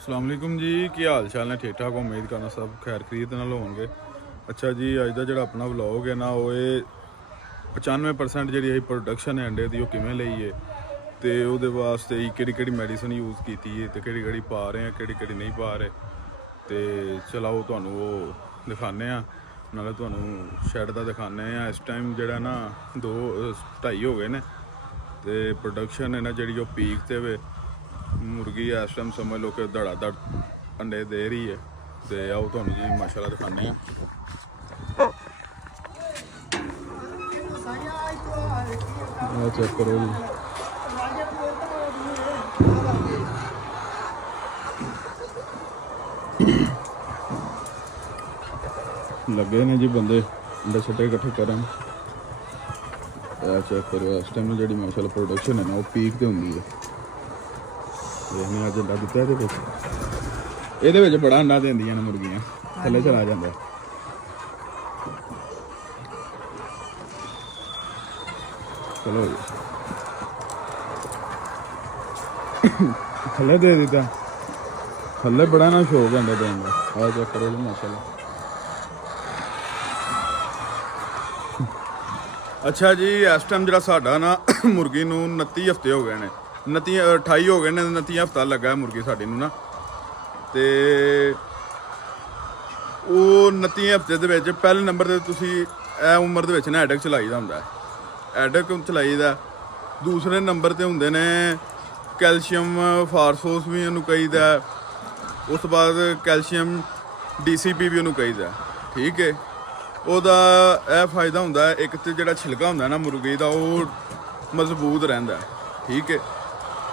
अस्सलाम वालेकुम जी, की हाल चाल ने? ठीक ठाक, उम्मीद करना सब खैर खरीद नाल होणगे। अच्छा जी, अज का जो अपना व्लॉग है ना, वो 95% जी प्रोडक्शन है अंडे की, किमें लई है तो वो वास्ते कि मैडिसन यूज़ की तो कि पा रहे हैं, कि नहीं पा रहे। तो चलाओ तुहानू वो दिखाने नाले तुहानू शैड का दिखाने। इस टाइम जोड़ा ना 2-2.5 हो गए ने तो प्रोडक्शन है ना जी पीक ते वे। मुर्गी इस टाइम समझ लो कि धड़ाधड़ अंडे दे रही है। तो आओ तुहानू जी माशाल्लाह दिखाने। चेक करो जी, लगे ने जी बंदे अंडे छट्टे इकट्ठे करन। चेक करो इस टाइम जी माशाल्लाह प्रोडक्शन है ना वो पीक ते होंदी है। देखने अज अंडा दिता ये बड़ा अंडा देंदियां ने मुर्गियां, थल्ले चला जाता। चलो जी थल्ले दे दिता, थल्ले बड़ा ना शौक है अंडा देने का। आ चेक करो जी माशाल्लाह। अच्छा जी, इस टाइम जो साडा ना मुर्गी नूं 29 हफ्ते हो गए ने, 28 हो गए ने, 29 हफ्ता लगा है मुर्गी साडी नूं ना। तो वो 29 हफ्ते दे विच पहले नंबर ते तुसीं ए उम्र दे विच ना एडक चलाई दा हुंदा है, एडक चलाई दा। दूसरे नंबर ते हुंदे ने कैल्शियम फारफोस भी उन्होंने कहीदा, उस बाद कैल्शियम DCP भी उन्होंने कहीदा। ठीक है, ਉਹਦਾ ਇਹ ਫਾਇਦਾ ਹੁੰਦਾ ਹੈ, ਇੱਕ ਤੇ ਜਿਹੜਾ ਛਿਲਕਾ ਹੁੰਦਾ ਨਾ ਮੁਰਗੀ ਦਾ ਉਹ ਮਜ਼ਬੂਤ ਰਹਿੰਦਾ। ਠੀਕ ਹੈ,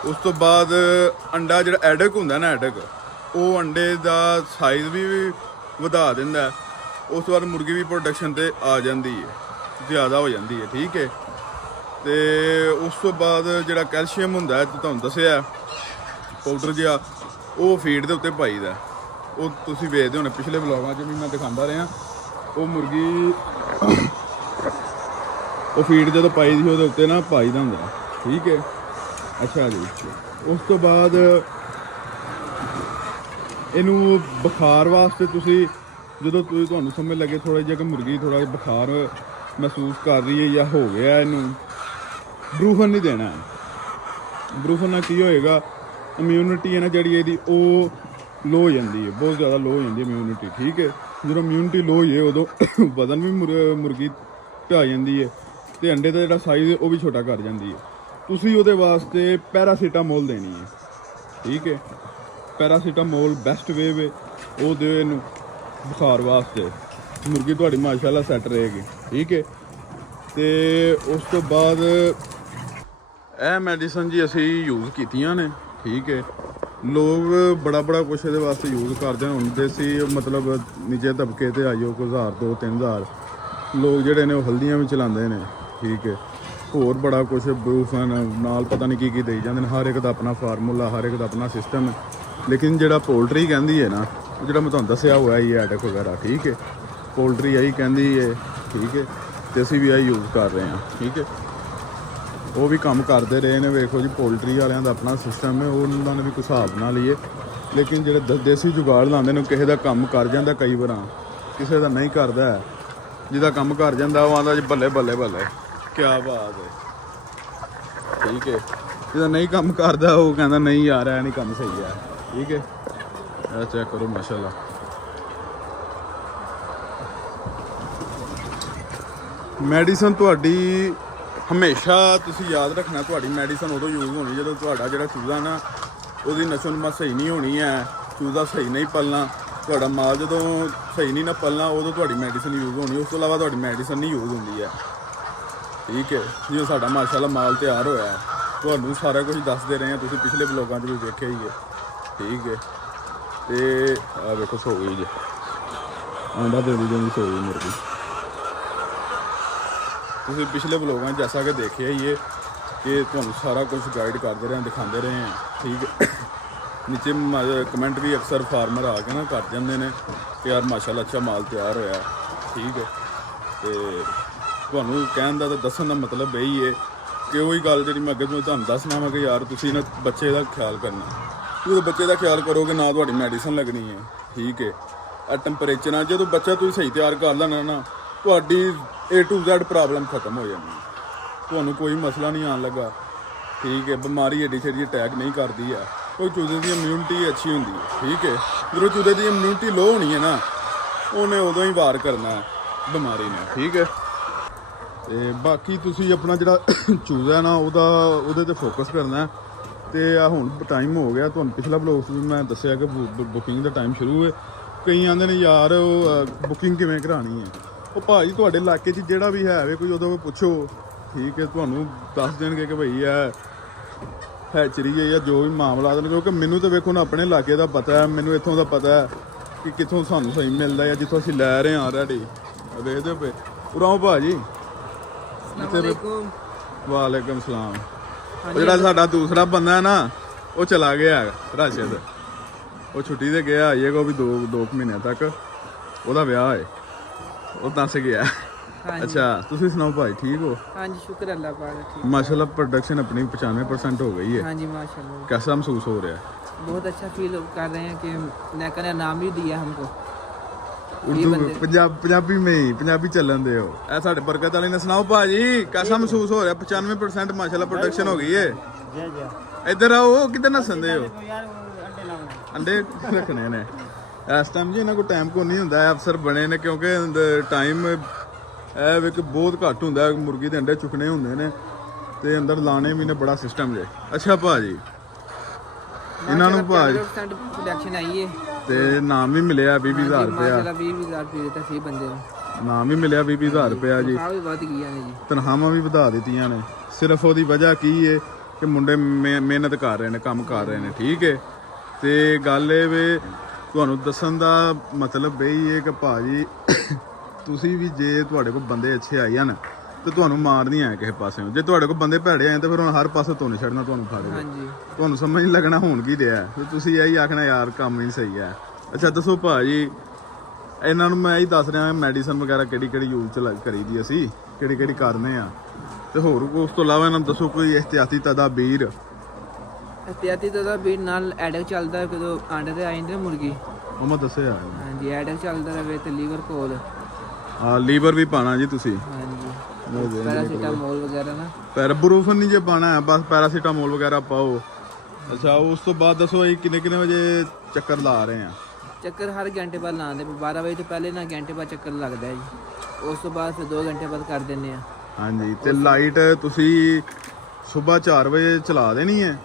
ਉਸ ਤੋਂ ਬਾਅਦ ਅੰਡਾ ਜਿਹੜਾ ਐਡਕ ਹੁੰਦਾ ਨਾ, ਐਡਕ ਉਹ ਅੰਡੇ ਦਾ ਸਾਈਜ਼ ਵੀ ਵਧਾ ਦਿੰਦਾ। ਉਸ ਤੋਂ ਬਾਅਦ ਮੁਰਗੀ ਵੀ ਪ੍ਰੋਡਕਸ਼ਨ ਤੇ ਆ ਜਾਂਦੀ ਹੈ, ਜ਼ਿਆਦਾ ਹੋ ਜਾਂਦੀ ਹੈ। ਠੀਕ ਹੈ, ਤੇ ਉਸ ਤੋਂ ਬਾਅਦ ਜਿਹੜਾ ਕੈਲਸ਼ੀਅਮ ਹੁੰਦਾ ਤੁਹਾਨੂੰ ਦੱਸਿਆ ਪਾਊਡਰ ਜਿਹਾ, ਉਹ ਫੀਡ ਦੇ ਉੱਤੇ ਪਾਈਦਾ। ਉਹ ਤੁਸੀਂ ਵੇਖਦੇ ਹੋਣੇ ਪਿਛਲੇ ਵਲੌਗਾਂ 'ਚ ਵੀ ਮੈਂ ਦਿਖਾਉਂਦਾ ਰਿਹਾ। ਉਹ ਮੁਰਗੀ ਉਹ ਫੀਡ ਜਦੋਂ ਪਾਈ ਦੀ ਉਹਦੇ ਉੱਤੇ ਨਾ ਪਾਈ ਦਾ ਹੁੰਦਾ। ਠੀਕ ਹੈ, ਅੱਛਾ ਜੀ। ਉਸ ਤੋਂ ਬਾਅਦ ਇਹਨੂੰ ਬੁਖਾਰ ਵਾਸਤੇ ਤੁਸੀਂ ਜਦੋਂ ਤੁਹਾਨੂੰ ਸਮਝ ਲੱਗੇ ਥੋੜ੍ਹਾ ਜਿਹਾ ਕਿ ਮੁਰਗੀ ਥੋੜ੍ਹਾ ਜਿਹਾ ਬੁਖਾਰ ਮਹਿਸੂਸ ਕਰ ਰਹੀ ਹੈ ਜਾਂ ਹੋ ਗਿਆ, ਇਹਨੂੰ ਬਰੂਫਨ ਨਹੀਂ ਦੇਣਾ। ਬਰੂਫਨ ਨਾਲ ਕੀ ਹੋਏਗਾ, ਇਮਿਊਨਿਟੀ ਹੈ ਨਾ ਜਿਹੜੀ ਇਹਦੀ ਉਹ ਲੋ ਹੋ ਜਾਂਦੀ ਹੈ, ਬਹੁਤ ਜ਼ਿਆਦਾ ਲੋ ਹੋ ਜਾਂਦੀ ਹੈ ਇਮਿਊਨਿਟੀ। ਠੀਕ ਹੈ, ਜਦੋਂ ਇਮਿਊਨਿਟੀ ਲੋ ਹੋਈ ਉਦੋਂ ਵਜ਼ਨ ਵੀ ਮੁਰਗੀ ਢਾ ਜਾਂਦੀ ਹੈ ਅਤੇ ਅੰਡੇ ਦਾ ਜਿਹੜਾ ਸਾਈਜ਼ ਉਹ ਵੀ ਛੋਟਾ ਕਰ ਜਾਂਦੀ ਹੈ। ਤੁਸੀਂ ਉਹਦੇ ਵਾਸਤੇ ਪੈਰਾਸੀਟਾਮੋਲ ਦੇਣੀ ਹੈ। ਠੀਕ ਹੈ, ਪੈਰਾਸੀਟਾਮੋਲ ਬੈਸਟ ਵੇ ਵੇ ਉਹ ਦਿਓ ਇਹਨੂੰ ਬੁਖਾਰ ਵਾਸਤੇ, ਮੁਰਗੀ ਤੁਹਾਡੀ ਮਾਸ਼ਾਅੱਲਾ ਸੈੱਟ ਰਹੇਗੀ। ਠੀਕ ਹੈ, ਅਤੇ ਉਸ ਤੋਂ ਬਾਅਦ ਇਹ ਮੈਡੀਸਨ ਜੀ ਅਸੀਂ ਯੂਜ਼ ਕੀਤੀਆਂ ਨੇ। ਠੀਕ ਹੈ, ਲੋਕ ਬੜਾ ਕੁਛ ਇਹਦੇ ਵਾਸਤੇ ਯੂਜ਼ ਕਰਦੇ ਨੇ। ਹੁਣ ਦੇਸੀ ਮਤਲਬ ਨੀਚੇ ਤਬਕੇ 'ਤੇ ਆਈਓ ਕੋਈ 1000-2000 ਲੋਕ ਜਿਹੜੇ ਨੇ ਉਹ ਹਲਦੀਆਂ ਵੀ ਚਲਾਉਂਦੇ ਨੇ। ਠੀਕ ਹੈ, ਹੋਰ ਬੜਾ ਕੁਛ ਬਰੂਫਨ ਨਾਲ ਪਤਾ ਨਹੀਂ ਕੀ ਦੇਈ ਜਾਂਦੇ ਨੇ। ਹਰ ਇੱਕ ਦਾ ਆਪਣਾ ਫਾਰਮੂਲਾ, ਹਰ ਇੱਕ ਦਾ ਆਪਣਾ ਸਿਸਟਮ ਹੈ। ਲੇਕਿਨ ਜਿਹੜਾ ਪੋਲਟਰੀ ਕਹਿੰਦੀ ਹੈ ਨਾ, ਉਹ ਜਿਹੜਾ ਮੈਂ ਤੁਹਾਨੂੰ ਦੱਸਿਆ ਹੋਇਆ ਹੀ ਐਡਕ ਵਗੈਰਾ। ਠੀਕ ਹੈ, ਪੋਲਟਰੀ ਇਹੀ ਕਹਿੰਦੀ ਹੈ। ਠੀਕ ਹੈ, ਅਤੇ ਅਸੀਂ ਵੀ ਇਹੀ ਯੂਜ਼ ਕਰ ਰਹੇ ਹਾਂ। ਠੀਕ ਹੈ, ਉਹ ਵੀ ਕੰਮ ਕਰਦੇ ਰਹੇ ਨੇ। ਵੇਖੋ ਜੀ, ਪੋਲਟਰੀ ਵਾਲਿਆਂ ਦਾ ਆਪਣਾ ਸਿਸਟਮ ਹੈ, ਉਹਨਾਂ ਨੇ ਵੀ ਕੋਈ ਹਿਸਾਬ ਨਾਲ ਹੀ ਹੈ। ਲੇਕਿਨ ਜਿਹੜੇ ਦੇਸੀ ਜੁਗਾੜ ਲਾਉਂਦੇ ਨੇ, ਕਿਸੇ ਦਾ ਕੰਮ ਕਰ ਜਾਂਦਾ ਕਈ ਵਾਰਾਂ, ਕਿਸੇ ਦਾ ਨਹੀਂ ਕਰਦਾ। ਜਿਹਦਾ ਕੰਮ ਕਰ ਜਾਂਦਾ ਉਹ ਆਉਂਦਾ ਜੀ ਬੱਲੇ ਬੱਲੇ ਬੱਲੇ, ਕਿਆ ਬਾਤ ਹੈ। ਠੀਕ ਹੈ, ਜਿਹਦਾ ਨਹੀਂ ਕੰਮ ਕਰਦਾ ਉਹ ਕਹਿੰਦਾ ਨਹੀਂ ਯਾਰ ਇਹ ਨਹੀਂ ਕੰਮ ਸਹੀ ਹੈ। ਠੀਕ ਹੈ, ਇਹ ਚੈੱਕ ਕਰੋ ਮਾਸ਼ਾਅੱਲਾ। ਮੈਡੀਸਨ ਤੁਹਾਡੀ ਹਮੇਸ਼ਾ ਤੁਸੀਂ ਯਾਦ ਰੱਖਣਾ, ਤੁਹਾਡੀ ਮੈਡੀਸਨ ਉਦੋਂ ਯੂਜ਼ ਹੋਣੀ ਜਦੋਂ ਤੁਹਾਡਾ ਜਿਹੜਾ ਚੂਜ਼ਾ ਨਾ ਉਹਦੀ ਨਸ਼ੋ ਨੁਮਾ ਸਹੀ ਨਹੀਂ ਹੋਣੀ ਹੈ, ਚੂਜ਼ਾ ਸਹੀ ਨਹੀਂ ਪਲਣਾ, ਤੁਹਾਡਾ ਮਾਲ ਜਦੋਂ ਸਹੀ ਨਹੀਂ ਨਾ ਪਲਣਾ, ਉਦੋਂ ਤੁਹਾਡੀ ਮੈਡੀਸਨ ਯੂਜ਼ ਹੋਣੀ। ਉਸ ਤੋਂ ਇਲਾਵਾ ਤੁਹਾਡੀ ਮੈਡੀਸਨ ਨਹੀਂ ਯੂਜ਼ ਹੁੰਦੀ ਹੈ। ਠੀਕ ਹੈ, ਜਿਵੇਂ ਸਾਡਾ ਮਾਸ਼ਾਅੱਲਾ ਮਾਲ ਤਿਆਰ ਹੋਇਆ, ਤੁਹਾਨੂੰ ਸਾਰਾ ਕੁਝ ਦੱਸਦੇ ਰਹੇ ਹਾਂ, ਤੁਸੀਂ ਪਿਛਲੇ ਬਲੌਗਾਂ 'ਚ ਵੀ ਦੇਖਿਆ ਹੀ ਹੈ। ਠੀਕ ਹੈ, ਅਤੇ ਆਹ ਵੇਖੋ ਸੋ ਗਈ ਜੀ, ਆਂਡਾ ਦੇ ਦੀ ਜਾਂਦੀ ਸੋ ਗਈ ਮੁਰਗੀ। ਤੁਸੀਂ ਪਿਛਲੇ ਬਲੌਗਾਂ 'ਚ ਜੈਸਾ ਕਿ ਦੇਖਿਆ ਹੀ ਹੈ ਕਿ ਤੁਹਾਨੂੰ ਸਾਰਾ ਕੁਝ ਗਾਈਡ ਕਰਦੇ ਰਹੇ, ਦਿਖਾਉਂਦੇ ਰਹੇ ਹਾਂ। ਠੀਕ ਹੈ, ਨੀਚੇ ਕਮੈਂਟ ਵੀ ਅਕਸਰ ਫਾਰਮਰ ਆ ਕੇ ਨਾ ਕਰ ਜਾਂਦੇ ਨੇ ਕਿ ਯਾਰ ਮਾਸ਼ਾਅੱਲਾ ਅੱਛਾ ਮਾਲ ਤਿਆਰ ਹੋਇਆ। ਠੀਕ ਹੈ, ਅਤੇ ਤੁਹਾਨੂੰ ਕਹਿਣ ਦਾ ਤਾਂ ਦੱਸਣ ਦਾ ਮਤਲਬ ਇਹੀ ਹੈ ਕਿ ਉਹੀ ਗੱਲ ਜਿਹੜੀ ਮੈਂ ਅੱਗੇ ਤੁਹਾਨੂੰ ਦੱਸਣਾ ਵਾ ਕਿ ਯਾਰ ਤੁਸੀਂ ਨਾ ਬੱਚੇ ਦਾ ਖਿਆਲ ਕਰਨਾ। ਜਦੋਂ ਬੱਚੇ ਦਾ ਖਿਆਲ ਕਰੋਗੇ ਨਾ ਤੁਹਾਡੀ ਮੈਡੀਸਨ ਲੱਗਣੀ ਹੈ। ਠੀਕ ਹੈ, ਆ ਟੈਂਪਰੇਚਰ ਨਾਲ ਜਦੋਂ ਬੱਚਾ ਤੁਸੀਂ ਸਹੀ ਤਿਆਰ ਕਰ ਲੈਣਾ ਨਾ, ਤੁਹਾਡੀ A to Z ਪ੍ਰੋਬਲਮ ਖਤਮ ਹੋ ਜਾਣੀ ਹੈ। ਤੁਹਾਨੂੰ ਕੋਈ ਮਸਲਾ ਨਹੀਂ ਆਉਣ ਲੱਗਾ। ਠੀਕ ਹੈ, ਬਿਮਾਰੀ ਏਡੀ ਛੇਤੀ ਅਟੈਕ ਨਹੀਂ ਕਰਦੀ ਹੈ। ਕੋਈ ਚੂਜ਼ੇ ਦੀ ਇਮਿਊਨਿਟੀ ਅੱਛੀ ਹੁੰਦੀ ਹੈ। ਠੀਕ ਹੈ, ਜਦੋਂ ਚੂਜ਼ੇ ਦੀ ਇਮਿਊਨਿਟੀ ਲੋ ਹੋਣੀ ਹੈ ਨਾ, ਉਹਨੇ ਉਦੋਂ ਹੀ ਵਾਰ ਕਰਨਾ ਬਿਮਾਰੀ ਨੇ। ਠੀਕ ਹੈ, ਤੇ ਬਾਕੀ ਤੁਸੀਂ ਆਪਣਾ ਜਿਹੜਾ ਚੂਜ਼ਾ ਨਾ ਉਹਦੇ ਤੇ ਫੋਕਸ ਕਰਨਾ। ਤੇ ਆ ਹੁਣ ਟਾਈਮ ਹੋ ਗਿਆ, ਤੁਹਾਨੂੰ ਪਿਛਲਾ ਵਲੋਗ ਵੀ ਮੈਂ ਦੱਸਿਆ ਕਿ ਬੁਕਿੰਗ ਦਾ ਟਾਈਮ ਸ਼ੁਰੂ ਹੈ। ਕਈ ਆਉਂਦੇ ਨੇ ਯਾਰ ਉਹ ਬੁਕਿੰਗ ਕਿਵੇਂ ਕਰਾਉਣੀ ਹੈ। ਉਹ ਭਾਜੀ ਤੁਹਾਡੇ ਇਲਾਕੇ 'ਚ ਜਿਹੜਾ ਵੀ ਹੈ ਵੇ ਕੋਈ ਉਦੋਂ ਪੁੱਛੋ। ਠੀਕ ਹੈ, ਤੁਹਾਨੂੰ ਦੱਸ ਦੇਣਗੇ ਕਿ ਭਈ ਇਹ ਹੈਚਰੀ ਹੈ ਜਾਂ ਜੋ ਵੀ ਮਾਮਲਾ ਹਨ। ਕਿਉਂਕਿ ਮੈਨੂੰ ਤਾਂ ਵੇਖੋ ਨਾ ਆਪਣੇ ਇਲਾਕੇ ਦਾ ਪਤਾ ਹੈ, ਮੈਨੂੰ ਇੱਥੋਂ ਦਾ ਪਤਾ ਹੈ ਕਿ ਕਿੱਥੋਂ ਸਾਨੂੰ ਸਹੀ ਮਿਲਦਾ ਹੈ, ਜਿੱਥੋਂ ਅਸੀਂ ਲੈ ਰਹੇ ਹਾਂ ਆਲਰੇਡੀ। ਵੇਖਦੇ ਪਏ ਉਰਾਓ ਭਾਜੀ। ਵਾਲੇਕੁਮ ਸਲਾਮ। ਉਹ ਜਿਹੜਾ ਸਾਡਾ ਦੂਸਰਾ ਬੰਦਾ ਹੈ ਨਾ, ਉਹ ਚਲਾ ਗਿਆ ਰਾਸ਼ਦ। ਉਹ ਛੁੱਟੀ ਤੇ ਗਿਆ, ਆਈਏਗਾ ਉਹ ਵੀ 2 ਮਹੀਨਿਆਂ ਤੱਕ। ਉਹਦਾ ਵਿਆਹ ਹੈ, ਉਹ ਦੱਸ ਗਿਆ। ਅੱਛਾ, ਤੁਸੀਂ ਸੁਣਾਓ ਭਾਈ, ਠੀਕ ਹੋ? ਹਾਂਜੀ, ਸ਼ੁਕਰ अल्लाह पाक, ठीक। माशाल्लाह प्रोडक्शन अपनी 95% हो गई है। हाँ जी, माशाल्लाह। कैसा महसूस हो रहा है? बहुत अच्छा फील कर रहे हैं कि नेका ने नाम भी दिया हमको। उर्दू पंजाबी में ही पंजाबी चलन दे हो। ए साडे बरकत वाले ने सुनाओ भाजी, कैसा महसूस हो रहा है? 95% माशाल्लाह प्रोडक्शन हो गई है। जय जय। इधर आओ, किधर नसन दे हो? अंडे रखने ने इस टाइम जी, इन्होंने को टाइम को नहीं होंदा। अफसर बने ने क्योंकि टाइम ਇਹ ਵੇਖ ਬਹੁਤ ਘੱਟ ਹੁੰਦਾ। ਮੁਰਗੀ ਦੇ ਅੰਡੇ ਚੁੱਕਣੇ ਹੁੰਦੇ ਨੇ ਤੇ ਅੰਦਰ ਲਾਣੇ ਵੀ ਨੇ, ਬੜਾ ਸਿਸਟਮ ਜੇ। ਅੱਛਾ ਭਾਜੀ, ਇਹਨਾਂ ਨੂੰ ਭਾਜੀ ਪ੍ਰੋਡਕਸ਼ਨ ਆਈ ਹੈ ਤੇ ਨਾਮ ਵੀ ਮਿਲਿਆ 20,000 ਰੁਪਇਆ। ਮਾਸ਼ਾਅੱਲਾ 20,000 ਰੁਪਏ ਦਿੱਤਾ ਸੀ ਬੰਦੇ ਨੂੰ। ਨਾਮ ਵੀ ਮਿਲਿਆ 20,000 ਰੁਪਇਆ ਜੀ। ਤਨਖਾਹ ਵੀ ਵਧ ਗਈਆਂ ਨੇ ਜੀ, ਤਨਖਾਹਾਂ ਵੀ ਵਧਾ ਦਿੱਤੀਆਂ ਨੇ। ਸਿਰਫ ਉਹਦੀ ਵਜ੍ਹਾ ਕੀ ਹੈ ਕਿ ਮੁੰਡੇ ਮਿਹਨਤ ਕਰ ਰਹੇ ਨੇ, ਕੰਮ ਕਰ ਰਹੇ ਨੇ। ਠੀਕ ਹੈ, ਤੇ ਗੱਲ ਇਹ ਵੇ ਤੁਹਾਨੂੰ ਦੱਸਣ ਦਾ ਮਤਲਬ ਇਹ ਹੈ ਕਿ ਭਾਜੀ ਤੁਸੀਂ ਵੀ ਜੇ ਤੁਹਾਡੇ ਕੋਲ ਬੰਦੇ ਅੱਛੇ ਆਏ ਹਨ ਤੇ ਤੁਹਾਨੂੰ ਮਾਰਨੀ ਹੈ ਕਿਸੇ ਪਾਸਿਓਂ। ਜੇ ਤੁਹਾਡੇ ਕੋਲ ਬੰਦੇ ਭੈੜੇ ਆਏ ਤਾਂ ਫਿਰ ਹੁਣ ਹਰ ਪਾਸੇ ਤੋਂ ਨਹੀਂ ਛੱਡਣਾ ਤੁਹਾਨੂੰ ਫੜ ਕੇ। ਹਾਂਜੀ, ਤੁਹਾਨੂੰ ਸਮਝ ਨਹੀਂ ਲੱਗਣਾ ਹੋਣ ਕੀ ਰਿਹਾ ਤੇ ਤੁਸੀਂ ਇਹੀ ਆਖਣਾ ਯਾਰ ਕੰਮ ਨਹੀਂ ਸਹੀ ਹੈ। ਅੱਛਾ ਦੱਸੋ ਭਾਜੀ, ਇਹਨਾਂ ਨੂੰ ਮੈਂ ਇਹੀ ਦੱਸ ਰਿਹਾ ਮੈਡੀਸਨ ਵਗੈਰਾ ਕਿਹੜੀ ਯੂਜ਼ ਕਰੀਦੀ ਅਸੀਂ, ਕਿਹੜੀ ਕਰਨੇ ਆ, ਤੇ ਹੋਰ ਉਸ ਤੋਂ ਇਲਾਵਾ ਇਹਨਾਂ ਨੂੰ ਦੱਸੋ ਕੋਈ ਇhtiyati ਤਦਾਬੀਰ। ਇhtiyati ਤਦਾਬੀਰ ਨਾਲ ਐਡਕ ਚੱਲਦਾ ਜਦੋਂ ਆਂਡੇ ਤੇ ਆ ਜਾਂਦੇ ਨੇ ਮੁਰਗੀ, ਉਹ ਮੈਂ ਦੱਸਿਆ। ਹਾਂਜੀ, ਐਡਕ ਚੱਲਦਾ ਰਹੇ ਤੇ ਲੀਵਰ ਕੋਲ। ਹਾਂ, ਲੀਵਰ ਵੀ ਪਾਣਾ ਜੀ ਤੁਸੀਂ। ਹਾਂਜੀ, ਪੈਰਾਸੀਟਾਮੋਲ ਵਗੈਰਾ ਨਾ। ਪੈਰਾਬਰੂਫਨ ਨਹੀਂ ਜੇ ਪਾਣਾ ਹੈ, ਬਸ ਪੈਰਾਸੀਟਾਮੋਲ ਵਗੈਰਾ ਪਾਓ। ਅੱਛਾ, ਉਸ ਤੋਂ ਬਾਅਦ ਦੱਸੋ ਇਹ ਕਿੰਨੇ ਵਜੇ ਚੱਕਰ ਲਾ ਰਹੇ ਆ? ਚੱਕਰ ਹਰ ਘੰਟੇ ਬਾਅਦ ਲਾਉਂਦੇ, 12 ਵਜੇ ਤੋਂ ਪਹਿਲੇ ਨਾ ਘੰਟੇ ਬਾਅਦ ਚੱਕਰ ਲੱਗਦਾ ਹੈ ਜੀ। ਉਸ ਤੋਂ ਬਾਅਦ ਫਿਰ 2 ਘੰਟੇ ਬਾਅਦ ਕਰ ਦਿੰਦੇ ਆ। ਹਾਂਜੀ, ਤੇ ਲਾਈਟ ਤੁਸੀਂ ਸਵੇਰ 4 ਵਜੇ ਚਲਾ ਦੇਣੀ ਹੈ।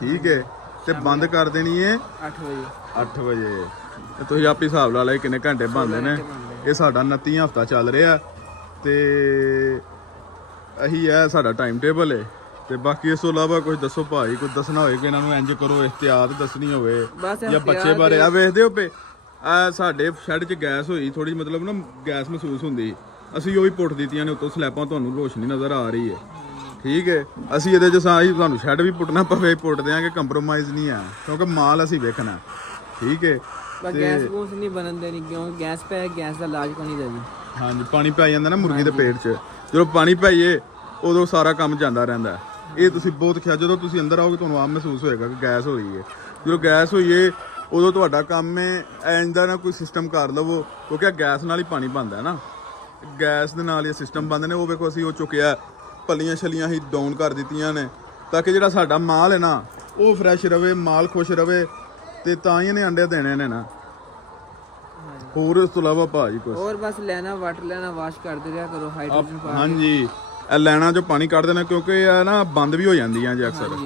ਠੀਕ ਹੈ, ਤੇ ਬੰਦ ਕਰ ਦੇਣੀ ਹੈ 8 ਵਜੇ। 8 ਵਜੇ ਤੇ ਤੁਸੀਂ ਆਪੇ ਹਿਸਾਬ ਲਾ ਲਓ ਕਿੰਨੇ ਘੰਟੇ ਬਣਦੇ ਨੇ। ਇਹ ਸਾਡਾ 29ਵਾਂ ਹਫਤਾ ਚੱਲ ਰਿਹਾ ਤੇ ਇਹੀ ਹੈ ਸਾਡਾ ਟਾਈਮ ਟੇਬਲ ਹੈ। ਤੇ ਬਾਕੀ ਇਸ ਤੋਂ ਇਲਾਵਾ ਕੁਝ ਦੱਸੋ ਭਾਈ, ਕੁਝ ਦੱਸਣਾ ਹੋਵੇ ਕਿ ਇਹਨਾਂ ਨੂੰ ਇੰਜ ਕਰੋ, ਇhtiyat ਦੱਸਣੀ ਹੋਵੇ ਜਾਂ ਬੱਚੇ ਬਾਰੇ। ਆ ਵੇਖਦੇ ਹੋ ਪਏ ਆ ਸਾਡੇ ਸ਼ੈੱਡ 'ਚ ਗੈਸ ਹੋਈ ਥੋੜੀ, ਮਤਲਬ ਨਾ ਗੈਸ ਮਹਿਸੂਸ ਹੁੰਦੀ, ਅਸੀਂ ਉਹ ਵੀ ਪੁੱਟ ਦਿੱਤੀਆਂ ਨੇ ਉੱਤੋਂ ਸਲੈਬਾਂ, ਤੁਹਾਨੂੰ ਰੋਸ਼ਨੀ ਨਜ਼ਰ ਆ ਰਹੀ ਹੈ। ਠੀਕ ਹੈ, ਅਸੀਂ ਇਹਦੇ 'ਚ ਸਾਰੀ ਤੁਹਾਨੂੰ ਸ਼ੈੱਡ ਵੀ ਪੁੱਟਣਾ ਪਵੇ ਪੁੱਟ ਦਿਆਂਗੇ, ਕੰਪਰੋਮਾਈਜ਼ ਨਹੀਂ ਆ ਕਿਉਂਕਿ ਮਾਲ ਅਸੀਂ ਵੇਖਣਾ। ਠੀਕ ਹੈ, ਗੈਸ ਗੂਸ ਨਹੀਂ ਬਣਨ ਦੇਣੀ ਕਿਉਂਕਿ ਗੈਸ ਪੈ, ਗੈਸ ਦਾ ਇਲਾਜ ਕੋਈ ਨਹੀਂ ਦਾ ਜੀ। ਹਾਂਜੀ, ਪਾਣੀ ਪੈ ਜਾਂਦਾ ਨਾ ਮੁਰਗੀ ਦੇ ਪੇਟ 'ਚ, ਜਦੋਂ ਪਾਣੀ ਪਾਈਏ ਉਦੋਂ ਸਾਰਾ ਕੰਮ ਜਾਂਦਾ ਰਹਿੰਦਾ। ਇਹ ਤੁਸੀਂ ਬਹੁਤ ਖਿਆਲ, ਜਦੋਂ ਤੁਸੀਂ ਅੰਦਰ ਆਓਗੇ ਤੁਹਾਨੂੰ ਆਪ ਮਹਿਸੂਸ ਹੋਏਗਾ ਕਿ ਗੈਸ ਹੋ ਰਹੀ ਹੈ। ਜਦੋਂ ਗੈਸ ਹੋਈਏ ਉਦੋਂ ਤੁਹਾਡਾ ਕੰਮ ਹੈ ਇੰਦਾ ਨਾ ਕੋਈ ਸਿਸਟਮ ਕਰ ਲਵੋ, ਕਿਉਂਕਿ ਗੈਸ ਨਾਲ ਹੀ ਪਾਣੀ ਬਣਦਾ ਨਾ, ਗੈਸ ਦੇ ਨਾਲ ਹੀ ਸਿਸਟਮ ਬਣਦੇ ਨੇ। ਉਹ ਵੇਖੋ ਅਸੀਂ ਉਹ ਚੁੱਕਿਆ, ਪੱਲੀਆਂ ਛਲੀਆਂ ਹੀ ਡਾਊਨ ਕਰ ਦਿੱਤੀਆਂ ਨੇ ਤਾਂ ਕਿ ਜਿਹੜਾ ਸਾਡਾ ਮਾਲ ਹੈ ਨਾ ਉਹ ਫਰੈਸ਼ ਰਵੇ, ਮਾਲ ਖੁਸ਼ ਰਵੇ, ਤੇ ਤਾਂ ਹੀ ਇਹਨੇ ਅੰਡੇ ਦੇਣੇ ਨੇ ਨਾ। ਹੋਰ ਇਸ ਤੋਂ ਇਲਾਵਾ ਭਾਜੀ ਕੁਝ ਹੋਰ ਬਸ ਲੈਣਾ, ਵਾਟਰ ਲੈਣਾ, ਵਾਸ਼ ਕਰਦੇ ਰਿਹਾ ਕਰੋ, ਹਾਈਡਰੇਸ਼ਨ ਪਾ। ਹਾਂਜੀ, ਇਹ ਲੈਣਾ ਜੋ ਪਾਣੀ ਕੱਢ ਦੇਣਾ ਕਿਉਂਕਿ ਇਹ ਨਾ ਬੰਦ ਵੀ ਹੋ ਜਾਂਦੀਆਂ ਜੀ ਅਕਸਰ,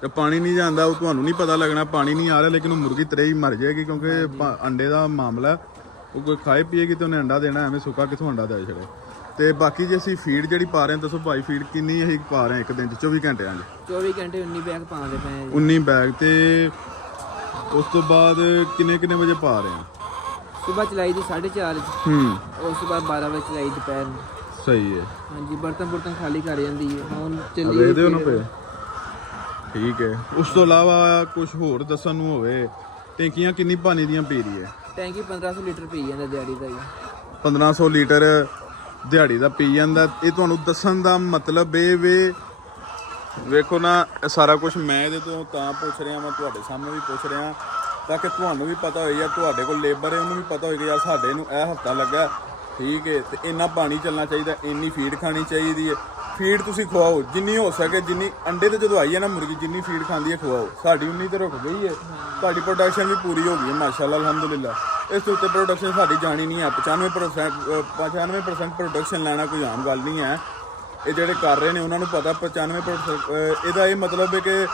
ਤੇ ਪਾਣੀ ਨਹੀਂ ਜਾਂਦਾ, ਉਹ ਤੁਹਾਨੂੰ ਨਹੀਂ ਪਤਾ ਲੱਗਣਾ ਪਾਣੀ ਨਹੀਂ ਆ ਰਿਹਾ, ਲੇਕਿਨ ਉਹ ਮੁਰਗੀ ਤਰੇ ਹੀ ਮਰ ਜਾਏਗੀ ਕਿਉਂਕਿ ਅੰਡੇ ਦਾ ਮਾਮਲਾ। ਉਹ ਕੋਈ ਖਾਏ ਪੀਏਗੀ ਤੇ ਉਹਨੇ ਅੰਡਾ ਦੇਣਾ, ਐਵੇਂ ਸੁੱਕਾ ਕਿੱਥੋਂ ਅੰਡਾ ਦੇ ਛੜੇ। ਤੇ ਬਾਕੀ ਜੇ ਅਸੀਂ ਫੀਡ ਜਿਹੜੀ ਪਾ ਰਹੇ ਹਾਂ, ਦੱਸੋ ਭਾਈ ਫੀਡ ਕਿੰਨੀ ਅਸੀਂ ਪਾ ਰਹੇ ਹਾਂ ਇੱਕ ਦਿਨ 'ਚ 24 ਘੰਟਿਆਂ 'ਚ? 24 ਘੰਟੇ 19 ਬੈਗ ਪਾਉਂਦੇ ਪਏ ਆ। 19 ਬੈਗ। ਤੇ ਉਸ ਤੋਂ ਬਾਅਦ ਕਿੰਨੇ ਵਜੇ ਪਾ ਰਹੇ ਹਾਂ? ਸੁਬਹ ਚਲਾਈ ਦੀ 4:30 ਉਸ ਤੋਂ ਬਾਅਦ 12 ਵਜੇ ਚਲਾਈ ਦੁਪਹਿਰ ਨੂੰ। ਸਹੀ ਹੈ। ਹਾਂਜੀ, ਬਰਤਨ ਖਾਲੀ ਕਰ ਜਾਂਦੀ ਹੈ ਹੁਣ ਚੱਲੀ ਇਹਦੇ ਉਹਨੂੰ ਪਏ। ਠੀਕ ਹੈ, ਉਸ ਤੋਂ ਇਲਾਵਾ ਕੁਝ ਹੋਰ ਦੱਸਣ ਨੂੰ ਹੋਵੇ? ਟੈਂਕੀਆਂ ਕਿੰਨੀ ਪਾਣੀ ਦੀਆਂ ਪੀ ਰਹੀ ਹੈ? ਟੈਂਕੀ 1500 ਲੀਟਰ ਪੀ ਜਾਂਦਾ ਦਿਹਾੜੀ ਦਾ ਜੀ। 1500 ਲੀਟਰ ਦਿਹਾੜੀ ਦਾ ਪੀ ਜਾਂਦਾ। ਇਹ ਤੁਹਾਨੂੰ ਦੱਸਣ ਦਾ ਮਤਲਬ ਇਹ ਵੇ ਵੇਖੋ ਨਾ ਇਹ ਸਾਰਾ ਕੁਝ ਮੈਂ ਇਹਦੇ ਤੋਂ ਤਾਂ ਪੁੱਛ ਰਿਹਾ, ਮੈਂ ਤੁਹਾਡੇ ਸਾਹਮਣੇ ਵੀ ਪੁੱਛ ਰਿਹਾ ਤਾਂ ਕਿ ਤੁਹਾਨੂੰ ਵੀ ਪਤਾ ਹੋਏ ਜਾਂ ਤੁਹਾਡੇ ਕੋਲ ਲੇਬਰ ਹੈ ਉਹਨੂੰ ਵੀ ਪਤਾ ਹੋਏ ਕਿ ਯਾਰ ਸਾਡੇ ਨੂੰ ਇਹ ਹਫਤਾ ਲੱਗਾ, ਠੀਕ ਹੈ, ਤੇ ਇੰਨਾ ਪਾਣੀ ਚੱਲਣਾ ਚਾਹੀਦਾ, ਇੰਨੀ ਫੀਡ ਖਾਣੀ ਚਾਹੀਦੀ ਹੈ। ਫੀਡ ਤੁਸੀਂ ਖਵਾਓ ਜਿੰਨੀ ਹੋ ਸਕੇ, ਜਿੰਨੀ ਅੰਡੇ ਤੇ ਜਦੋਂ ਆਈ ਹੈ ਨਾ ਮੁਰਗੀ ਜਿੰਨੀ ਫੀਡ ਖਾਂਦੀ ਹੈ ਖਵਾਓ। ਸਾਡੀ ਉਨੀ ਤੇ ਰੁਕ ਗਈ ਹੈ, ਤੁਹਾਡੀ ਪ੍ਰੋਡਕਸ਼ਨ ਵੀ ਪੂਰੀ ਹੋ ਗਈ ਹੈ ਮਾਸ਼ਾਅੱਲਾ ਅਲਹਮਦੁਲਿਲਾ। ਇਸ ਤੋਂ ਉੱਤੇ ਪ੍ਰੋਡਕਸ਼ਨ ਸਾਡੀ ਜਾਣੀ ਨਹੀਂ ਹੈ। 95% ਪ੍ਰੋਡਕਸ਼ਨ ਲੈਣਾ ਕੋਈ ਆਮ ਗੱਲ ਨਹੀਂ ਹੈ। ਇਹ ਜਿਹੜੇ ਕਰ ਰਹੇ ਨੇ ਉਹਨਾਂ ਨੂੰ ਪਤਾ 95% ਇਹਦਾ ਇਹ ਮਤਲਬ ਹੈ ਕਿ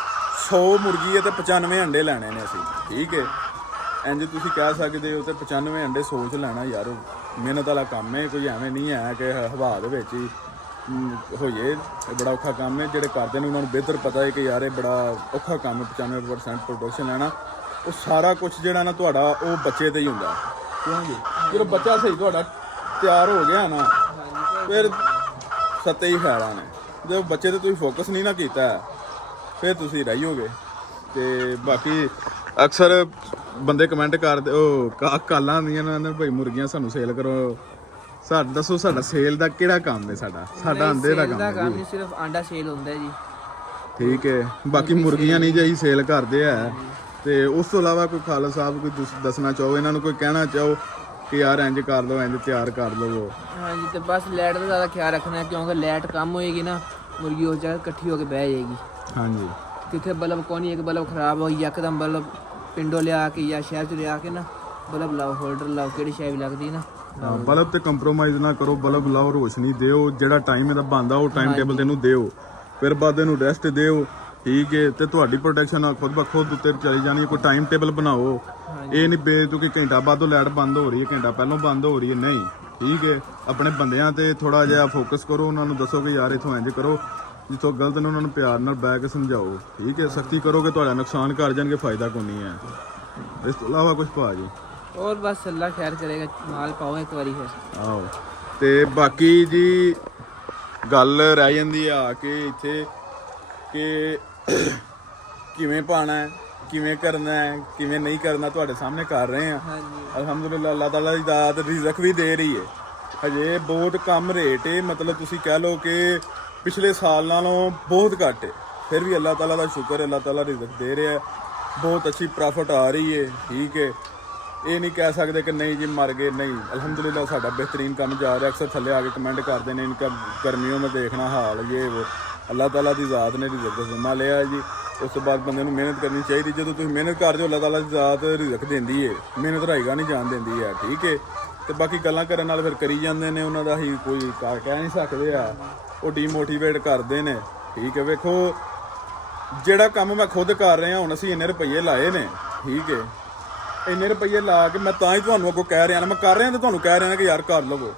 100 ਮੁਰਗੀ ਹੈ ਤੇ 95 ਅੰਡੇ ਲੈਣੇ ਨੇ ਅਸੀਂ, ਠੀਕ ਹੈ। ਇੰਜ ਤੁਸੀਂ ਕਹਿ ਸਕਦੇ ਹੋ ਤੇ 95 ਅੰਡੇ ਸੋਚ ਲੈਣਾ ਯਾਰ, ਮਿਹਨਤ ਵਾਲਾ ਕੰਮ ਹੈ, ਕੋਈ ਐਵੇਂ ਨਹੀਂ ਹੈ ਕਿ ਹਵਾ ਦੇ ਵਿੱਚ ਹੀ ਹੋਈਏ। ਇਹ ਬੜਾ ਔਖਾ ਕੰਮ ਹੈ, ਜਿਹੜੇ ਕਰਦੇ ਨੇ ਉਹਨਾਂ ਨੂੰ ਬਿਹਤਰ ਪਤਾ ਹੈ ਕਿ ਯਾਰ ਇਹ ਬੜਾ ਔਖਾ ਕੰਮ ਹੈ। 95% ਪ੍ਰੋਡਕਸ਼ਨ ਲੈਣਾ, ਉਹ ਸਾਰਾ ਕੁਝ ਜਿਹੜਾ ਨਾ ਤੁਹਾਡਾ ਉਹ ਬੱਚੇ ਤੇ ਹੀ ਹੁੰਦਾ, ਕਿਉਂਕਿ ਜਦੋਂ ਬੱਚਾ ਸਹੀ ਤੁਹਾਡਾ ਤਿਆਰ ਹੋ ਗਿਆ ਨਾ ਫਿਰ ਸੱਤੇ ਹੀ ਖੈਰਾਂ ਨੇ। ਜੇ ਬੱਚੇ ਤੇ ਤੁਸੀਂ ਫੋਕਸ ਨਹੀਂ ਨਾ ਕੀਤਾ ਫਿਰ ਤੁਸੀਂ ਰਹਿ ਜਾਓਗੇ। ਤੇ ਬਾਕੀ ਅਕਸਰ ਬੰਦੇ ਕਮੈਂਟ ਕਰਦੇ, ਉਹ ਕਾਲਾਂ ਆਉਂਦੀਆਂ ਨੇ ਭਾਈ ਮੁਰਗੀਆਂ ਸਾਨੂੰ ਸੇਲ ਕਰੋ। ਸਾਡਾ ਦੱਸੋ ਸਾਡਾ ਸੇਲ ਦਾ ਕਿਹੜਾ ਕੰਮ ਹੈ? ਸਾਡਾ ਅੰਡੇ ਦਾ ਕੰਮ ਹੈ ਨਹੀਂ, ਸਿਰਫ ਆਂਡਾ ਸੇਲ ਹੁੰਦਾ ਜੀ, ਠੀਕ ਹੈ। ਬਾਕੀ ਮੁਰਗੀਆਂ ਨਹੀਂ ਜੀ ਸੇਲ ਕਰਦੇ ਆ। ਤੇ ਉਸ ਤੋਂ ਇਲਾਵਾ ਕੋਈ ਖਾਲਸਾ ਸਾਹਿਬ ਕੋਈ ਦੱਸਣਾ ਚਾਹੋ, ਇਹਨਾਂ ਨੂੰ ਕੋਈ ਕਹਿਣਾ ਚਾਹੋ ਕਿ ਯਾਰ ਇੰਜ ਕਰ ਲਓ, ਇੰਜ ਤਿਆਰ ਕਰ ਲਓ? ਹਾਂਜੀ, ਤੇ ਬਸ ਲਾਈਟ ਦਾ ਜ਼ਿਆਦਾ ਖਿਆਲ ਰੱਖਣਾ, ਕਿਉਂਕਿ ਲਾਈਟ ਕੰਮ ਹੋਏਗੀ ਨਾ ਮੁਰਗੀ ਉਹ ਜਗ੍ਹਾ ਇਕੱਠੀ ਹੋ ਕੇ ਬਹਿ ਜਾਏਗੀ। ਹਾਂਜੀ, ਕਿੱਥੇ ਬਲਬ ਕੋਈ ਨਹੀਂ, ਇੱਕ ਬਲਬ ਖਰਾਬ ਹੋ ਯਕਦਮ ਬਲਬ ਪਿੰਡੋਂ ਲਿਆ ਕੇ ਜਾਂ ਸ਼ਹਿਰ ਚ ਲਿਆ ਕੇ ਨਾ ਬਲਬ ਲਾਓ, ਹੋਲਡਰ ਲਾਓ, ਕਿਹੜੀ ਸ਼ੈ ਵੀ ਲੱਗਦੀ ਨਾ। ਬਲਬ ਤੇ ਕੰਪਰੋਮਾਈਜ਼ ਨਾ ਕਰੋ, ਬਲਬ ਲਾਓ, ਰੋਸ਼ਨੀ ਦਿਓ, ਜਿਹੜਾ ਟਾਈਮ ਇਹਦਾ ਬਣਦਾ ਉਹ ਟਾਈਮ ਟੇਬਲ ਤੇ ਇਹਨੂੰ ਦਿਓ, ਫਿਰ ਬਾਅਦ ਇਹਨੂੰ ਰੈਸਟ ਦਿਓ, ਠੀਕ ਹੈ। ਤੇ ਤੁਹਾਡੀ ਪ੍ਰੋਟੈਕਸ਼ਨ ਖੁਦ ਬ ਖੁਦ ਉੱਤੇ ਚਲੀ ਜਾਣੀ। ਕੋਈ ਟਾਈਮ ਟੇਬਲ ਬਣਾਓ, ਇਹ ਨਹੀਂ ਬੇਤੁਕੀ ਘੰਟਾ ਬਾਅਦੋਂ ਲਾਈਟ ਬੰਦ ਹੋ ਰਹੀ ਹੈ, ਘੰਟਾ ਪਹਿਲਾਂ ਬੰਦ ਹੋ ਰਹੀ ਹੈ, ਨਹੀਂ, ਠੀਕ ਹੈ। ਆਪਣੇ ਬੰਦਿਆਂ ਤੇ ਥੋੜਾ ਜਿਹਾ ਫੋਕਸ ਕਰੋ, ਉਹਨਾਂ ਨੂੰ ਦੱਸੋ ਕਿ ਯਾਰ ਇਥੋਂ ਇੰਜ ਕਰੋ, ਜਿੱਥੋਂ ਗਲਤ ਨੇ ਉਹਨਾਂ ਨੂੰ ਪਿਆਰ ਨਾਲ ਬਹਿ ਕੇ ਸਮਝਾਓ, ਠੀਕ ਹੈ। ਸਖਤੀ ਕਰੋਗੇ ਤੁਹਾਡਾ ਨੁਕਸਾਨ ਕਰ ਜਾਣਗੇ, ਫਾਇਦਾ ਕੋਈ ਨਹੀਂ ਹੈ। ਇਸ ਤੋਂ ਇਲਾਵਾ ਕੁਝ ਪਾ ਜੀ ਹੋਰ ਬਸ ਅੱਲਾ ਖੈਰ ਕਰੇਗਾ, ਮਾਲ ਪਾਓ ਇੱਕ ਵਾਰੀ ਫਿਰ। ਆਹੋ, ਤੇ ਬਾਕੀ ਜੀ ਗੱਲ ਰਹਿ ਜਾਂਦੀ ਆ ਕਿ ਇੱਥੇ ਕਿ ਕਿਵੇਂ ਪਾਣਾ ਹੈ, ਕਿਵੇਂ ਕਰਨਾ ਹੈ, ਕਿਵੇਂ ਨਹੀਂ ਕਰਨਾ, ਤੁਹਾਡੇ ਸਾਹਮਣੇ ਕਰ ਰਹੇ ਆ। ਅਲਹਮਦੁਲਿਲਾ ਅੱਲਾਹ ਤਾਲਾ ਦੀ ਦਾਤ ਰਿਜ਼ਕ ਵੀ ਦੇ ਰਹੀ ਹੈ। ਹਜੇ ਬਹੁਤ ਕਮ ਰੇਟ ਹੈ, ਮਤਲਬ ਤੁਸੀਂ ਕਹਿ ਲਓ ਕਿ ਪਿਛਲੇ ਸਾਲ ਨਾਲੋਂ ਬਹੁਤ ਘੱਟ ਹੈ, ਫਿਰ ਵੀ ਅੱਲਾਹ ਤਾਲਾ ਦਾ ਸ਼ੁਕਰ ਹੈ, ਅੱਲਾਹ ਤਾਲਾ ਰਿਜ਼ਕ ਦੇ ਰਿਹਾ, ਬਹੁਤ ਅੱਛੀ ਪ੍ਰੋਫਿਟ ਆ ਰਹੀ ਹੈ, ਠੀਕ ਹੈ। ਇਹ ਨਹੀਂ ਕਹਿ ਸਕਦੇ ਕਿ ਨਹੀਂ ਜੀ ਮਰ ਗਏ, ਨਹੀਂ, ਅਲਹਮਦੁਲਿਲਾ ਸਾਡਾ ਬਿਹਤਰੀਨ ਕੰਮ ਜਾ ਰਿਹਾ। ਅਕਸਰ ਥੱਲੇ ਆ ਕੇ ਕਮੈਂਟ ਕਰਦੇ ਨੇ ਇਨਕਾ ਗਰਮੀਆਂ में देखना हाल ये वो, ਅੱਲਾਹ ਤਾਲਾ ਦੀ ਜ਼ਾਤ ਨੇ ਰਿਜ਼ਕ ਦਾ ਜ਼ਿੰਮਾ ਲਿਆ ਜੀ। ਉਸ ਤੋਂ ਬਾਅਦ ਬੰਦੇ ਨੂੰ ਮਿਹਨਤ ਕਰਨੀ ਚਾਹੀਦੀ। ਜਦੋਂ ਤੁਸੀਂ ਮਿਹਨਤ ਕਰਦੇ ਹੋ ਅੱਲਾਹ ਤਾਲਾ ਦੀ ਜ਼ਾਤ ਰਿਜ਼ਕ ਦਿੰਦੀ ਹੈ, ਮਿਹਨਤ ਰਾਈਗਾ ਨਹੀਂ ਜਾਣ ਦਿੰਦੀ ਹੈ, ਠੀਕ ਹੈ। ਤੇ ਬਾਕੀ ਗੱਲਾਂ ਕਰਨ ਨਾਲ ਫਿਰ ਕਰੀ ਜਾਂਦੇ ਨੇ, ਉਹਨਾਂ ਦਾ ਹੀ ਕੋਈ ਕਹਿ ਨਹੀਂ ਸਕਦੇ ਆ, ਉਹ ਡੀਮੋਟੀਵੇਟ ਕਰਦੇ ਨੇ, ਠੀਕ ਹੈ। ਵੇਖੋ ਜਿਹੜਾ ਕੰਮ ਮੈਂ ਖੁਦ ਕਰ ਰਿਹਾ, ਹੁਣ ਅਸੀਂ ਇੰਨੇ ਰੁਪਈਏ ਲਾਏ ਨੇ, ਠੀਕ ਹੈ, ਇੰਨੇ ਰੁਪਈਏ ਲਾ ਕੇ ਮੈਂ ਤਾਂ ਹੀ ਤੁਹਾਨੂੰ ਅੱਗੋਂ ਕਹਿ ਰਿਹਾ ਨਾ, ਮੈਂ ਕਰ ਰਿਹਾ ਤੇ ਤੁਹਾਨੂੰ ਕਹਿ ਰਿਹਾ ਕਿ ਯਾਰ ਕਰ ਲਵੋ,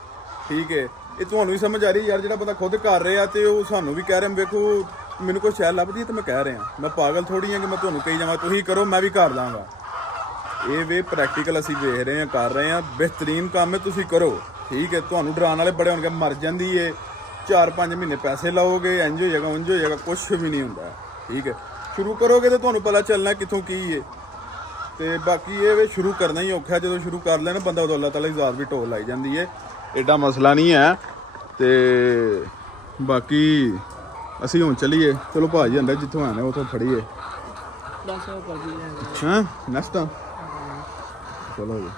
ਠੀਕ ਹੈ। ਇਹ ਤੁਹਾਨੂੰ ਵੀ ਸਮਝ ਆ ਰਹੀ ਯਾਰ, ਜਿਹੜਾ ਬੰਦਾ ਖੁਦ ਕਰ ਰਿਹਾ ਤੇ ਉਹ ਸਾਨੂੰ ਵੀ ਕਹਿ ਰਿਹਾ। ਵੇਖੋ ਮੈਨੂੰ ਕੋਈ ਸ਼ੈ ਲੱਭਦੀ ਹੈ ਤੇ ਮੈਂ ਕਹਿ ਰਿਹਾ, ਮੈਂ ਪਾਗਲ ਥੋੜੀ ਹਾਂ ਕਿ ਮੈਂ ਤੁਹਾਨੂੰ ਕਹੀ ਜਾਵਾਂ ਤੁਸੀਂ ਕਰੋ ਮੈਂ ਵੀ ਕਰ ਦਾਂਗਾ। ਇਹ ਵੇ ਪ੍ਰੈਕਟੀਕਲ ਅਸੀਂ ਵੇਖ ਰਹੇ ਹਾਂ, ਕਰ ਰਹੇ ਹਾਂ, ਬਿਹਤਰੀਨ ਕੰਮ ਹੈ, ਤੁਸੀਂ ਕਰੋ, ਠੀਕ ਹੈ। ਤੁਹਾਨੂੰ ਡਰਾਉਣ ਵਾਲੇ ਬੜੇ ਹੋਣਗੇ, ਮਰ ਜਾਂਦੀ ਏ, 4-5 ਮਹੀਨੇ ਪੈਸੇ ਲਾਓਗੇ, ਇੰਜ ਹੋ ਜਾਏਗਾ ਉਂਝ ਹੋ ਜਾਏਗਾ, ਕੁਛ ਵੀ ਨਹੀਂ ਹੁੰਦਾ, ਠੀਕ ਹੈ। ਸ਼ੁਰੂ ਕਰੋਗੇ ਤੇ ਤੁਹਾਨੂੰ ਪਤਾ ਚੱਲਣਾ ਕਿੱਥੋਂ ਕੀ ਹੈ। ਤੇ ਬਾਕੀ ਇਹ ਵੇ ਸ਼ੁਰੂ ਕਰਨਾ ਹੀ ਔਖਾ, ਜਦੋਂ ਸ਼ੁਰੂ ਕਰ ਲੈਣਾ ਬੰਦਾ ਉਦੋਂ ਅੱਲਾਹ ਤਾਲਾ ਦੀ ਜ਼ਾਤ ਵੀ ਢੋਲ ਲਾਈ ਜਾਂਦੀ ਹੈ, ਐਡਾ ਮਸਲਾ ਨਹੀਂ ਹੈ। ਤੇ ਬਾਕੀ ਅਸੀਂ ਹੁਣ ਚੱਲੀਏ, ਚਲੋ ਭਾਜੀ ਅੰਦਰ ਜਿੱਥੋਂ ਆਣੇ ਉੱਥੋਂ ਫੜੀਏ। ਹਾਂ ਨਸਤਾ ਚਲੋ ਜੀ,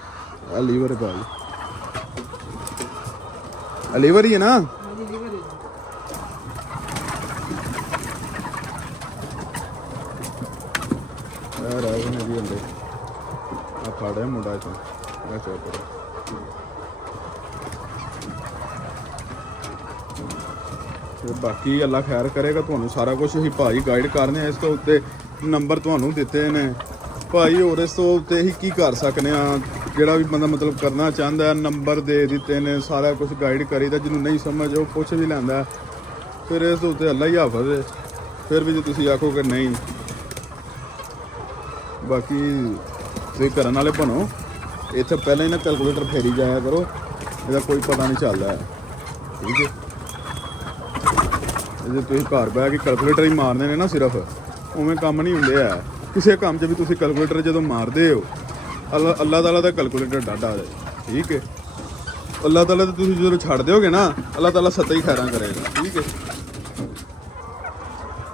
ਆ ਲੀਵਰ ਹੈ ਭਾਜੀ, ਆ ਲੀਵਰ ਹੀ ਹੈ ਨਾ। ਯਾਰ ਆ ਗਏ ਨੇ ਜੀ ਅੰਡੇ, ਆ ਫੜਿਆ ਮੁੰਡਾ ਇੱਥੋਂ, ਐਸਾ ਕਰੋ। ਤੇ ਬਾਕੀ ਅੱਲਾ ਖੈਰ ਕਰੇਗਾ, ਤੁਹਾਨੂੰ ਸਾਰਾ ਕੁਝ ਹੀ ਭਾਈ ਗਾਈਡ ਕਰਨੇ ਆ। ਇਸ ਤੋਂ ਉੱਤੇ ਨੰਬਰ ਤੁਹਾਨੂੰ ਦਿੱਤੇ ਨੇ ਭਾਈ, ਹੋਰ ਇਸ ਤੋਂ ਉੱਤੇ ਹੀ ਕੀ ਕਰ ਸਕਦੇ ਆ। ਜਿਹੜਾ ਵੀ ਬੰਦਾ ਮਤਲਬ ਕਰਨਾ ਚਾਹੁੰਦਾ, ਨੰਬਰ ਦੇ ਦਿੱਤੇ ਨੇ, ਸਾਰਾ ਕੁਝ ਗਾਈਡ ਕਰੀਦਾ। ਜਿਹਨੂੰ ਨਹੀਂ ਸਮਝ ਉਹ ਪੁੱਛ ਵੀ ਲੈਂਦਾ, ਫਿਰ ਇਸ ਤੋਂ ਉੱਤੇ ਅੱਲਾ ਹੀ ਹਾਫਿਜ਼ ਹੈ। ਫਿਰ ਵੀ ਜੇ ਤੁਸੀਂ ਆਖੋ ਕਿ ਨਹੀਂ, ਬਾਕੀ ਤੁਸੀਂ ਕਰਨ ਵਾਲੇ ਬਣੋ। ਇੱਥੇ ਪਹਿਲਾਂ ਹੀ ਨਾ ਕੈਲਕੂਲੇਟਰ ਫੇਰੀ ਜਾਇਆ ਕਰੋ, ਇਹਦਾ ਕੋਈ ਪਤਾ ਨਹੀਂ ਚੱਲਦਾ, ਠੀਕ ਹੈ। ਜੇ ਤੁਸੀਂ ਘਰ ਬਹਿ ਕੇ ਕੈਲਕੂਲੇਟਰ ਹੀ ਮਾਰਦੇ ਨੇ ਨਾ ਸਿਰਫ, ਉਵੇਂ ਕੰਮ ਨਹੀਂ ਹੁੰਦੇ ਆ। ਕਿਸੇ ਕੰਮ 'ਚ ਵੀ ਤੁਸੀਂ ਕੈਲਕੂਲੇਟਰ ਜਦੋਂ ਮਾਰਦੇ ਹੋ, ਅੱਲਾਹ ਤਾਲਾ ਦਾ ਕੈਲਕੂਲੇਟਰ ਡਾਢਾ ਹੈ, ਠੀਕ ਹੈ। ਅੱਲਾਹ ਤਾਲਾ ਤੇ ਤੁਸੀਂ ਜਦੋਂ ਛੱਡ ਦਿਓਗੇ ਨਾ, ਅੱਲਾਹ ਤਾਲਾ ਸੱਤਾ ਹੀ ਖੈਰਾਂ ਕਰੇਗਾ, ਠੀਕ ਹੈ।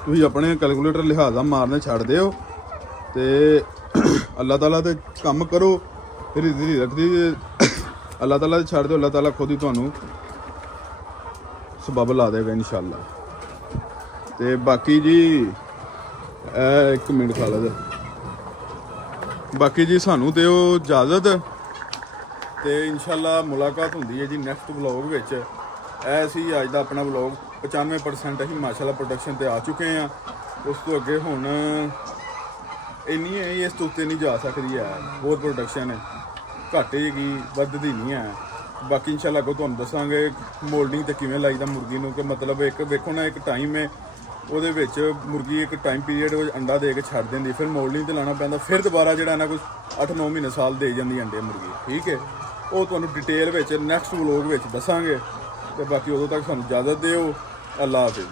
ਤੁਸੀਂ ਆਪਣੇ ਕੈਲਕੂਲੇਟਰ ਲਿਹਾਜ਼ਾ ਮਾਰਨੇ ਛੱਡ ਦਿਓ ਤੇ ਅੱਲਾਹ ਤਾਲਾ ਤੇ ਕੰਮ ਕਰੋ, ਰਿਜ਼ਕ ਰੱਖਦੀ ਅੱਲਾਹ ਤਾਲਾ ਤੇ ਛੱਡ ਦਿਓ, ਅੱਲਾਹ ਤਾਲਾ ਖੁਦ ਹੀ ਤੁਹਾਨੂੰ ਸਬਬ ਲਾ ਦੇਗਾ ਇਨਸ਼ਾਅੱਲਾ। ਤੇ ਬਾਕੀ ਜੀ ਇਹ 1 ਮਿੰਟ ਖਾ ਲਾ, ਬਾਕੀ ਜੀ ਸਾਨੂੰ ਦਿਓ ਇਜਾਜ਼ਤ ਤੇ ਇਨਸ਼ਾਅੱਲਾ ਮੁਲਾਕਾਤ ਹੁੰਦੀ ਹੈ ਜੀ ਨੈਕਸਟ ਵਲੌਗ ਵਿੱਚ। ਇਹ ਸੀ ਅੱਜ ਦਾ ਆਪਣਾ ਵਲੌਗ। 95% ਅਸੀਂ ਮਾਸ਼ਾਅੱਲਾ ਪ੍ਰੋਡਕਸ਼ਨ ਤੇ ਆ ਚੁੱਕੇ ਹਾਂ। ਉਸ ਤੋਂ ਅੱਗੇ ਹੁਣ ਇੰਨੀ ਹੈ, ਇਸ ਤੋਂ ਉੱਤੇ ਨਹੀਂ ਜਾ ਸਕਦੀ ਹੈ। ਹੋਰ ਪ੍ਰੋਡਕਸ਼ਨ ਘਟੇਗੀ, ਵੱਧਦੀ ਨਹੀਂ ਹੈ। ਬਾਕੀ ਇਨਸ਼ਾਅੱਲਾ ਅੱਗੋਂ ਤੁਹਾਨੂੰ ਦੱਸਾਂਗੇ ਮੋਲਡਿੰਗ ਤੇ ਕਿਵੇਂ ਲਾਈਦਾ ਮੁਰਗੀ ਨੂੰ, ਕਿ ਮਤਲਬ ਇੱਕ ਵੇਖੋ ਨਾ ਇੱਕ ਟਾਈਮ ਹੈ ਉਹਦੇ ਵਿੱਚ ਮੁਰਗੀ ਇੱਕ ਟਾਈਮ ਪੀਰੀਅਡ ਵਿੱਚ ਅੰਡਾ ਦੇ ਕੇ ਛੱਡ ਦਿੰਦੀ, ਫਿਰ ਮੋਲਡਿੰਗ ਤੇ ਲਾਉਣਾ ਪੈਂਦਾ, ਫਿਰ ਦੁਬਾਰਾ ਜਿਹੜਾ ਨਾ ਕੋਈ 8-9 ਮਹੀਨੇ ਸਾਲ ਦੇ ਜਾਂਦੀ ਅੰਡੇ ਮੁਰਗੀ। ਠੀਕ ਹੈ, ਉਹ ਤੁਹਾਨੂੰ ਡਿਟੇਲ ਵਿੱਚ ਨੈਕਸਟ ਵਲੋਗ ਵਿੱਚ ਦੱਸਾਂਗੇ। ਤੇ ਬਾਕੀ ਉਦੋਂ ਤੱਕ ਸਾਨੂੰ ਇਜਾਜ਼ਤ ਦਿਓ। ਅੱਲਾ ਹਾਫਿਜ਼।